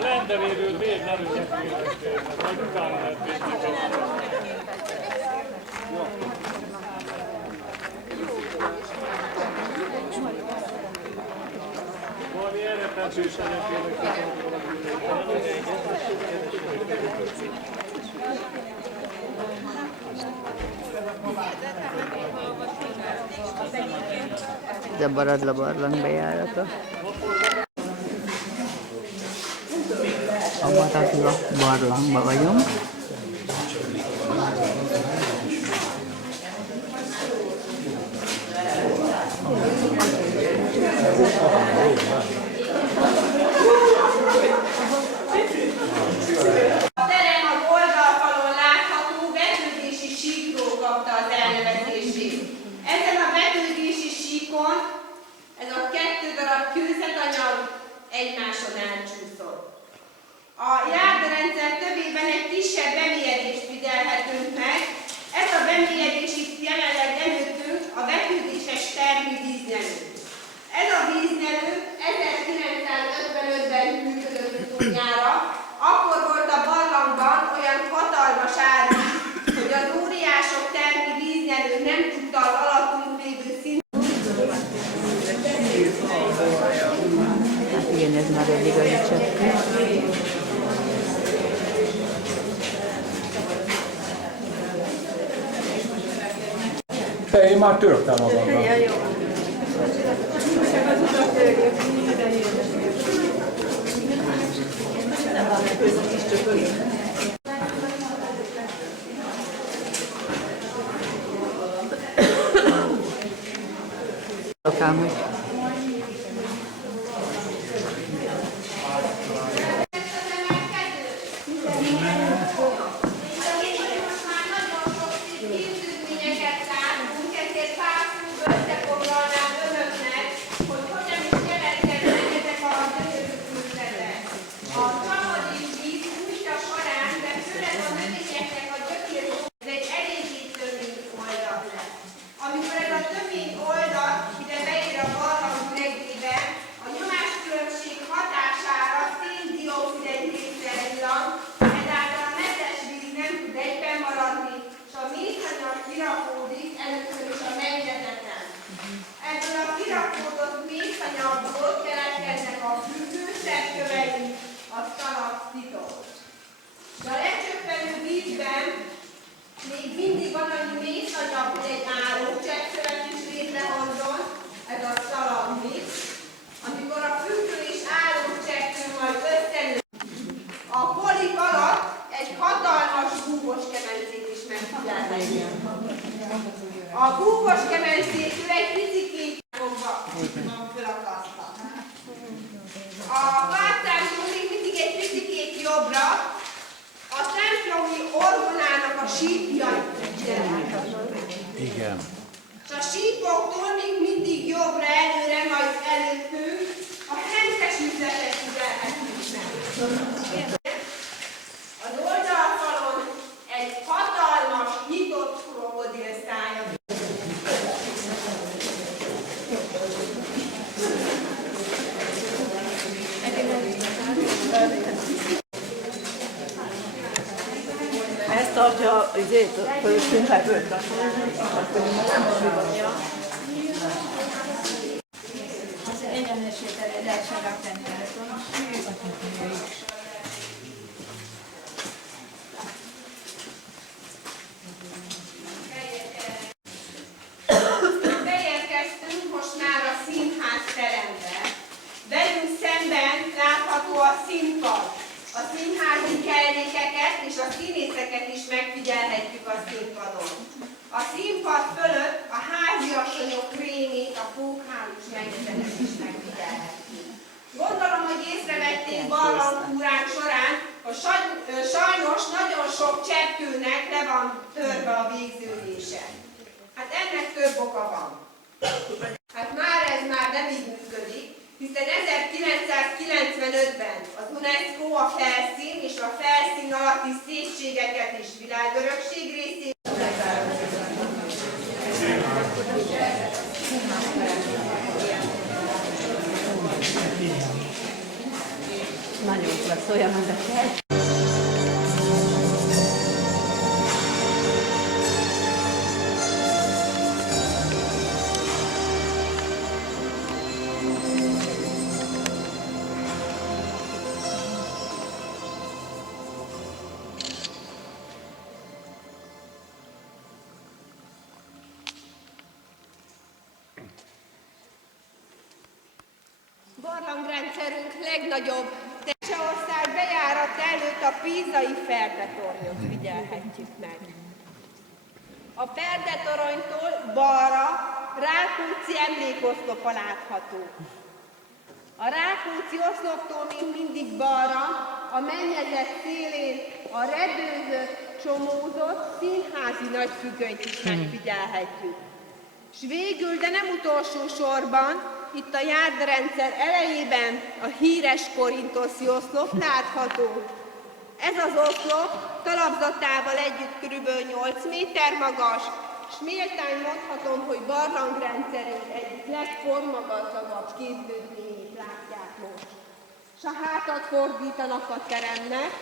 Lendeléről még merülnek majd utána lehet végzik. Valami elretentős anyagének Ez a Baradla barlang bejárata. A Baradla barlangban vagyunk. A terem az oldalfalon látható vetődési síkról kapta az elnevezését. Ezen a vetődési síkon ez a 2 darab kőzetanyag egymáson elcsúszott. A járdarendszer tövében egy kisebb bemélyedést figyelhetünk meg. Ez a bemélyedés itt jelenleg előttünk a vetődéses termű víznyelő. Ez a víznyelő 1955-ben működött utoljára. Akkor volt a barlangban olyan hatalmas árvíz, hogy az óriások termi víznyelő nem tudta az alattunk lévő szintet. Hát igen, ez már egy igazi csepp. Én már törtem magamra. Ja, jó. Akár hogy még mindig van annyi mészanyag, hogy egy állócseppszövet is létrehozzon, ez a szalagvíz, amikor a függő és állócseppő majd összenő. A polik alatt egy hatalmas búvos kemencét is megfigyelhetünk. A búvos kemencétől egy picikét fogva van fölakasztva. A pártásról még mindig egy picikét jobbra a templomi orgonának a sípjait figyelhetünk. Igen. És a sípoktól még mindig jobbra előre, majd előttünk a hentes üzletet figyelhetünk meg. Az oldalfalon egy hatalmas, nyitott krokodil szája. ezt tartja a színhelyből. Az egyenesíteni lehetsen tenni. Beérkeztünk most már a színház terembe. Velünk szemben látható a színpad. A színházi kellékeket és a színészeket is megfigyelhetjük a színpadon. A színpad fölött a háziasszonyok krémét, a pókhálós mennyezetet is megfigyelhetjük. Gondolom, hogy észrevették barlangtúránk során, hogy sajnos nagyon sok cseppkőnek le van törve a végződése. Hát ennek több oka van. Hát ez már nem így működik, hiszen 1995-ben az UNESCO a felszín és a felszín alatti szépségeket is világörökség részét. Nagyon Szóljam meg a kell. Barlangrendszerünk legnagyobb Csehország bejárat előtt a Pízai Ferdetornyot figyelhetjük meg. A Ferdetoronytól balra Rákóczi emlékoszlopa látható. A Rákóczi oszloptól még mindig balra, a mennyezet szélén a redőzött, csomózott színházi nagyfüggönyt is megfigyelhetjük. S végül, de nem utolsó sorban, itt a járdrendszer elejében a híres korintoszi oszlop látható. Ez az oszlop talapzatával együtt kb. 8 méter magas, s méltán mondhatom, hogy barlangrendszerünk egyik legformagatlanabb képződményét látják most. S a hátat fordítanak a teremnek.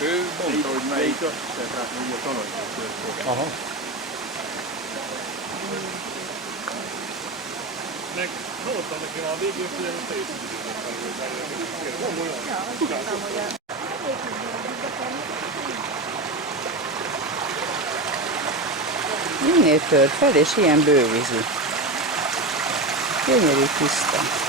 Ő mondta, hogy melyik azt hiszem, hát hogy a tanulmányok történt. Aha. Meg hallottam nekem a végén, hogy ez teljesen időben van olyan. Ja, azt tudtam, hogy a Minél föl, és ilyen bővízű. Gyönyörű tiszta.